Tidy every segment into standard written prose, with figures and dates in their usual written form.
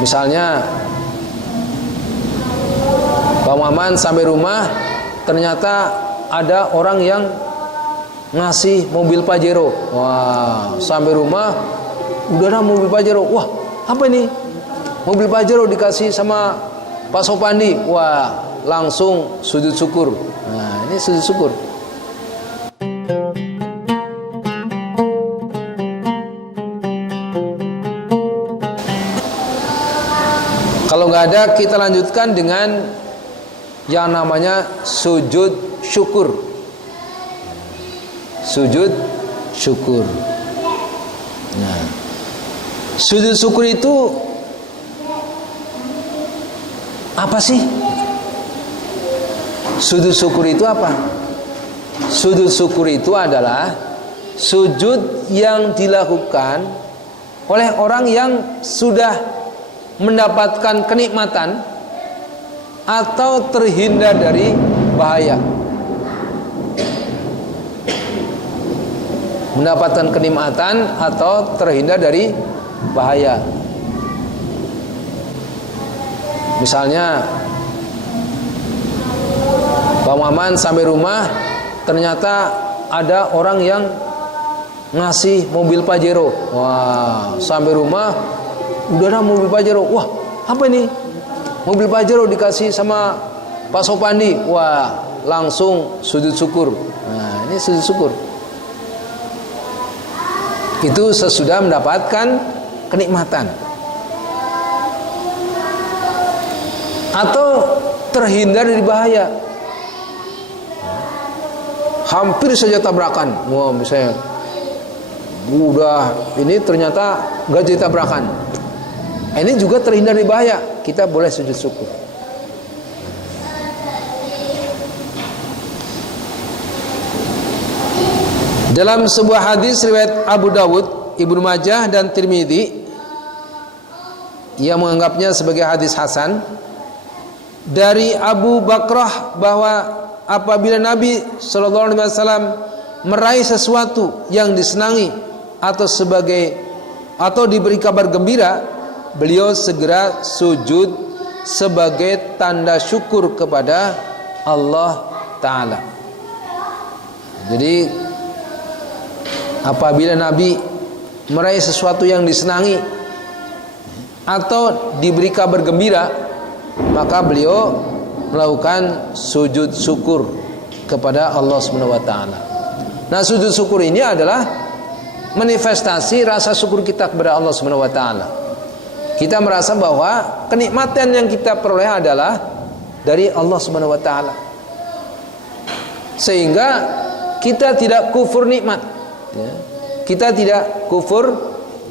Misalnya Bang Maman sampai rumah, ternyata ada orang yang ngasih mobil Pajero. Wah, sampai rumah udah ada mobil Pajero. Wah, apa ini? Mobil Pajero dikasih sama Pak Sopandi. Wah, langsung sujud syukur. Nah, ini sujud syukur. Kalau nggak ada, kita lanjutkan dengan yang namanya sujud syukur. Sujud syukur. Nah, sujud syukur itu apa sih? Sujud syukur itu apa? Sujud syukur itu adalah sujud yang dilakukan oleh orang yang sudah mendapatkan kenikmatan atau terhindar dari bahaya. Mendapatkan kenikmatan atau terhindar dari bahaya. Misalnya Bang Maman sampai rumah, ternyata ada orang yang ngasih mobil Pajero. Wah, sampai rumah udah ada mobil Pajero. Wah, apa ini? Mobil Pajero dikasih sama Pak Sopandi. Wah, langsung sujud syukur. Nah, ini sujud syukur. Itu sesudah mendapatkan kenikmatan atau terhindar dari bahaya. Hampir saja tabrakan. Wah, misalnya udah ini ternyata nggak jadi tabrakan. Ini juga terhindar dari bahaya. Kita boleh sujud syukur. Dalam sebuah hadis riwayat Abu Dawud, Ibnu Majah dan Tirmidzi yang menganggapnya sebagai hadis hasan dari Abu Bakrah bahwa apabila Nabi SAW meraih sesuatu yang disenangi atau diberi kabar gembira, beliau segera sujud sebagai tanda syukur kepada Allah Ta'ala. Jadi apabila Nabi meraih sesuatu yang disenangi atau diberi kabar gembira, maka beliau melakukan sujud syukur kepada Allah Subhanahu wa taala. Nah, sujud syukur ini adalah manifestasi rasa syukur kita kepada Allah Subhanahu wa taala. Kita merasa bahwa kenikmatan yang kita peroleh adalah dari Allah Subhanahu wa taala. Sehingga kita tidak kufur nikmat, ya. Kita tidak kufur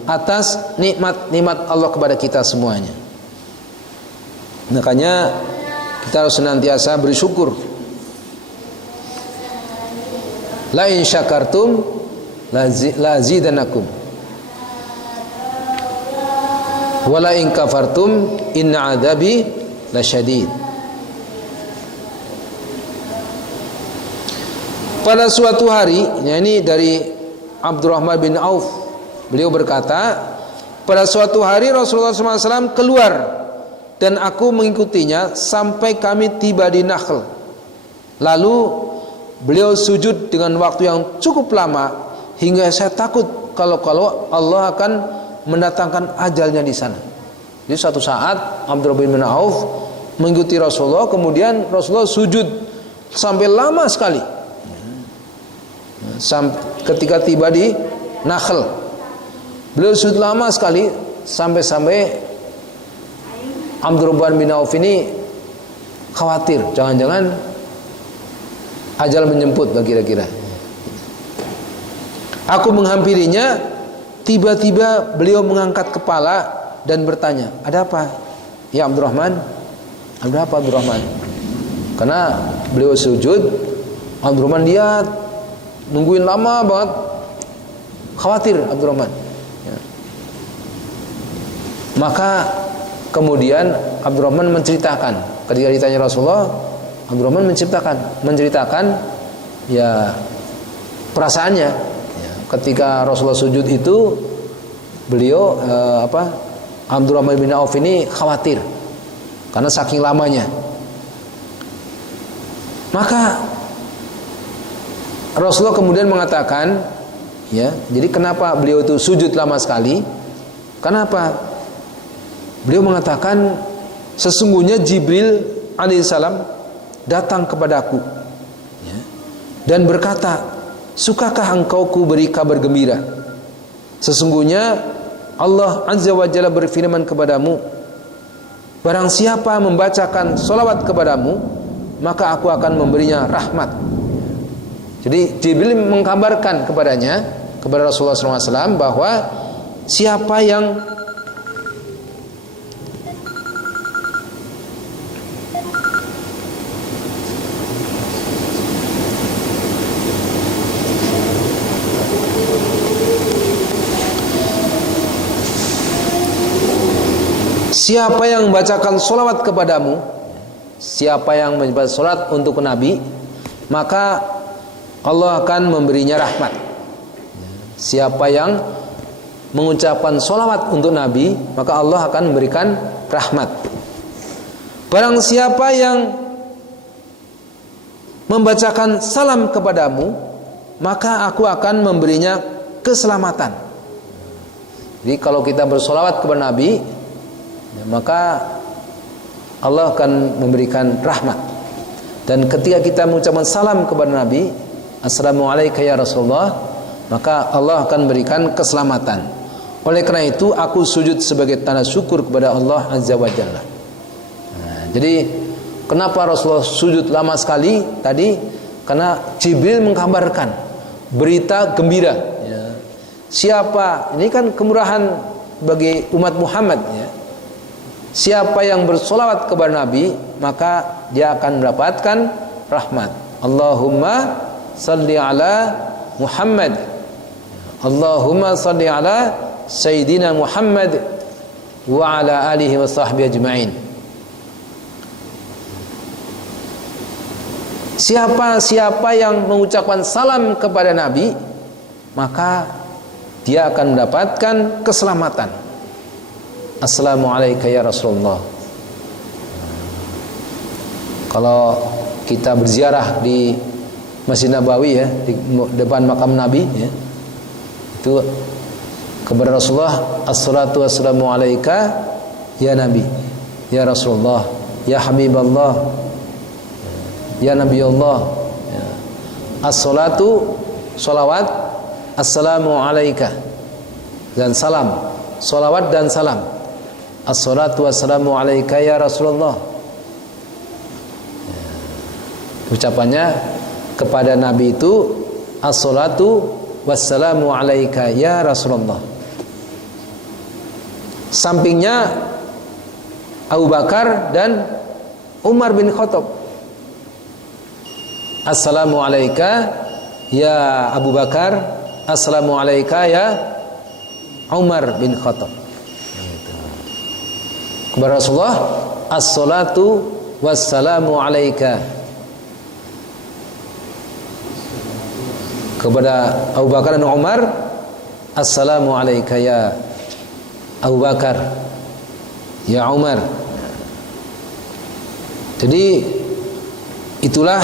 atas nikmat-nikmat Allah kepada kita semuanya. Makanya kita harus senantiasa bersyukur. La in syakartum la zidanakum wa la in kafartum inna adabi lasyadid. Pada suatu hari, ini dari Abdurrahman bin Auf, beliau berkata, pada suatu hari Rasulullah SAW keluar dan aku mengikutinya sampai kami tiba di Nakhl. Lalu beliau sujud dengan waktu yang cukup lama hingga saya takut kalau Allah akan mendatangkan ajalnya di sana. Jadi suatu saat Abdurrahman bin Auf mengikuti Rasulullah, kemudian Rasulullah sujud sampai lama sekali. Ketika tiba di Nakhl, beliau sujud lama sekali sampai Abdurrahman bin Auf ini khawatir, jangan-jangan ajal menjemput kira-kira. Aku menghampirinya, tiba-tiba beliau mengangkat kepala dan bertanya, "Ada apa? Ya Abdurrahman?" "Ada apa Abdurrahman?" Karena beliau sujud, Abdurrahman lihat nungguin lama banget, khawatir Abdurrahman, ya. Maka kemudian Abdurrahman menceritakan, ketika ditanya Rasulullah, Abdurrahman menceritakan ya perasaannya, ya. Ketika Rasulullah sujud itu beliau Abdurrahman bin Auf ini khawatir karena saking lamanya. Maka Rasulullah kemudian mengatakan, ya, jadi kenapa beliau itu sujud lama sekali? Kenapa? Beliau mengatakan, sesungguhnya Jibril alaihissalam datang kepadaku, ya, dan berkata, sukakah engkau ku beri kabar gembira? Sesungguhnya Allah Azza wa Jalla berfirman kepadamu, barang siapa membacakan solawat kepadamu, maka aku akan memberinya rahmat. Jadi Jibril mengkabarkan kepadanya, kepada Rasulullah SAW, bahwa siapa yang membacakan solawat kepadamu, siapa yang membaca solat untuk Nabi, maka Allah akan memberinya rahmat. Siapa yang mengucapkan solawat untuk Nabi, maka Allah akan memberikan rahmat. Barang siapa yang membacakan salam kepadamu, maka aku akan memberinya keselamatan. Jadi kalau kita bersolawat kepada Nabi, ya, maka Allah akan memberikan rahmat. Dan ketika kita mengucapkan salam kepada Nabi, Assalamualaikum ya Rasulullah, maka Allah akan memberikan keselamatan. Oleh karena itu aku sujud sebagai tanda syukur kepada Allah Azza wa Jalla. Nah, jadi kenapa Rasulullah sujud lama sekali tadi? Karena Jibril mengkabarkan berita gembira, ya. Siapa, ini kan kemurahan bagi umat Muhammad, ya. Siapa yang bersolawat kepada Nabi, maka dia akan mendapatkan rahmat. Allahumma salli ala Muhammad, Allahumma salli ala Sayyidina Muhammad wa ala alihi wa sahbihi ajma'in. Siapa yang mengucapkan salam kepada Nabi, maka dia akan mendapatkan keselamatan. Assalamualaikum ya Rasulullah. Kalau kita berziarah di Masjid Nabawi, ya, di depan makam Nabi, ya, itu kepada Rasulullah, assalatu wassalamu alaika ya Nabi, ya Rasulullah, ya Habiballah, ya Nabi Allah, ya. As-salatu, salawat, assalamu alaika, dan salam, salawat dan salam. As-salatu wassalamu alaika ya Rasulullah, ya. Ucapannya kepada Nabi itu as-salatu wassalamu alaika ya Rasulullah. Sampingnya Abu Bakar dan Umar bin Khattab. Assalamu alaika ya Abu Bakar, assalamu alaika ya Umar bin Khattab. Kepada Rasulullah, as-salatu wassalamu alaika. Kepada Abu Bakar dan Umar, assalamu alaika ya Abu Bakar, ya Umar. Jadi itulah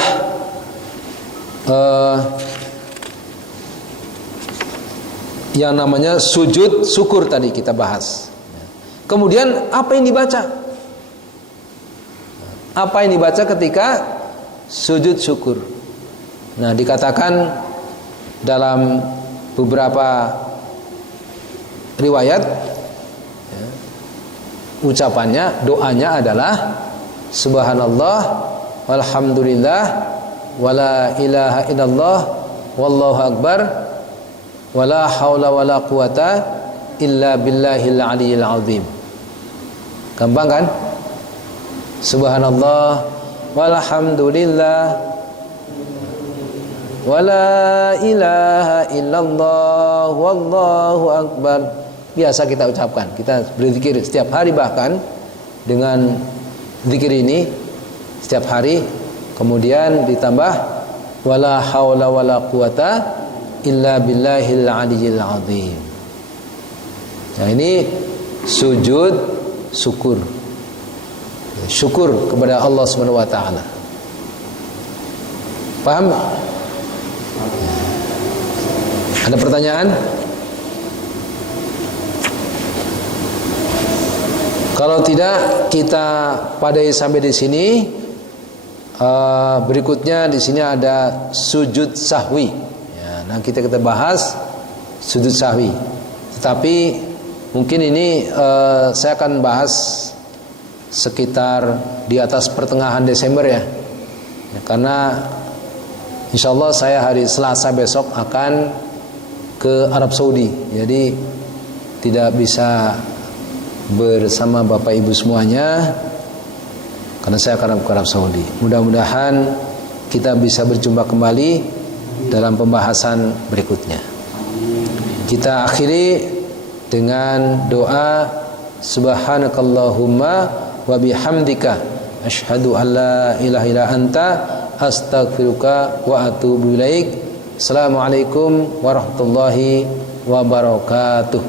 yang namanya sujud syukur tadi kita bahas. Kemudian apa yang dibaca? Apa yang dibaca ketika sujud syukur? Nah, dikatakan dalam beberapa riwayat, ya, ucapannya, doanya adalah subhanallah walhamdulillah wala ilaha illallah wallahu akbar wala haula wala quwata illa billahil aliyil azim. Gampang kan? Subhanallah walhamdulillah wala ilaha illallah wallahu akbar. Biasa kita ucapkan, kita berzikir setiap hari, bahkan dengan zikir ini setiap hari. Kemudian ditambah wala haula wala quwata illa billahil aliyil azim. Nah, ini sujud syukur. Syukur kepada Allah Subhanahu wa taala. Paham? Ada pertanyaan? Kalau tidak, kita padai sampai di sini. Berikutnya di sini ada sujud sahwi. Ya, nah kita bahas sujud sahwi. Tetapi mungkin ini saya akan bahas sekitar di atas pertengahan Desember ya. Karena insya Allah saya hari Selasa besok akan ke Arab Saudi. Jadi tidak bisa bersama Bapak Ibu semuanya karena saya akan ke Arab Saudi. Mudah-mudahan kita bisa berjumpa kembali dalam pembahasan berikutnya. Kita akhiri dengan doa subhanakallahumma wa bihamdika asyhadu an la ilaha illa anta astaghfiruka wa atubu ilaik. Assalamualaikum warahmatullahi wabarakatuh.